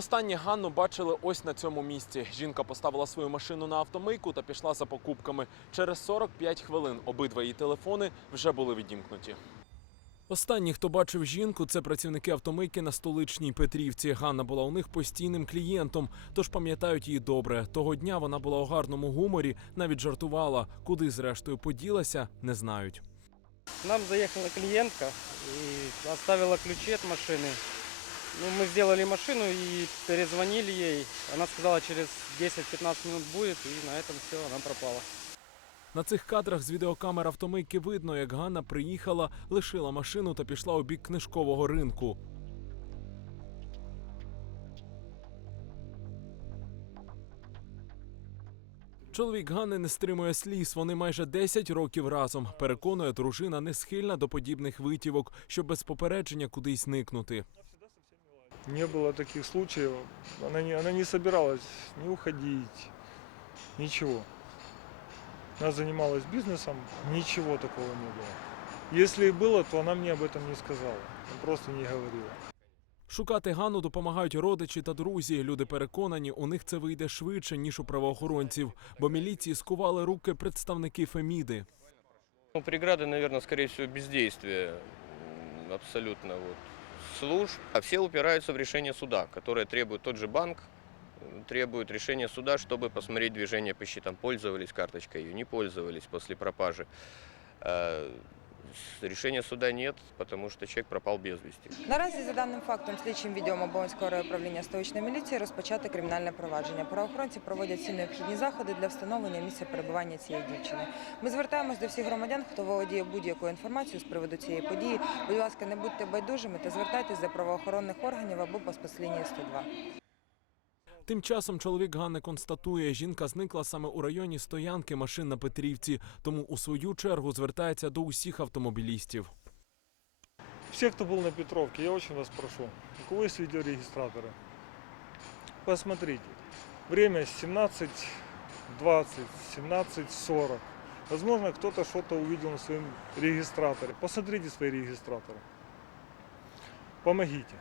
Востаннє Ганну бачили ось на цьому місці. Жінка поставила свою машину на автомийку та пішла за покупками. Через 45 хвилин обидва її телефони вже були відімкнуті. Останні, хто бачив жінку, це працівники автомийки на столичній Петрівці. Ганна була у них постійним клієнтом, тож пам'ятають її добре. Того дня вона була у гарному гуморі, навіть жартувала. Куди зрештою поділася, не знають. Нам заехала клиентка и оставила ключи от машины. Ну, мы сделали машину и перезвонили ей. Она сказала, через 10-15 минут будет, и на этом все, она пропала. На цих кадрах з відеокамер автомийки видно, як Ганна приїхала, лишила машину та пішла у бік книжкового ринку. Чоловік Ганни не стримує сліз. Вони майже 10 років разом. Переконує, дружина не схильна до подібних витівок, щоб без попередження кудись никнути. Не было таких случаев. Она не, она не собиралась ни уходить, ничего. Она занималась бизнесом, ничего такого не было. Если и было, то она мне об этом не сказала. Она просто не говорила. Шукати Ганну допомагають родичі та друзі. Люди переконані, у них це вийде швидше ніж у правоохоронців, бо міліції скували руки представники Феміди. Ну, преграды, наверное, скорее всего, бездействие м, абсолютно вот, служб. А все упираются в решение суда, которое требует тот же банк, требует решения суда, чтобы посмотреть движение по счетам. Пользовались карточкой ее, не пользовались после пропажи. Решения суда нет, потому что человек пропал без вести. Наразі за даним фактом слідчим відділом Оболонського райуправління столичної міліції розпочати кримінальне провадження. Правоохоронці проводять всі необхідні заходи для встановлення місця перебування цієї дівчини. Ми звертаємось до всіх громадян, хто володіє будь-якою інформацією з приводу цієї події. Будь ласка, не будьте байдужими та звертайтесь до правоохоронних органів або по спецлінії 102. Тим часом чоловік Ганни констатує, жінка зникла саме у районі стоянки машин на Петрівці, тому у свою чергу звертається до усіх автомобілістів. Все, кто был на Петровке, я очень вас прошу, у кого есть видеорегистраторы, посмотрите. Время 17.20, 17.40. Возможно, кто-то что-то увидел на своем регистраторе. Посмотрите свои регистраторы. Помогите.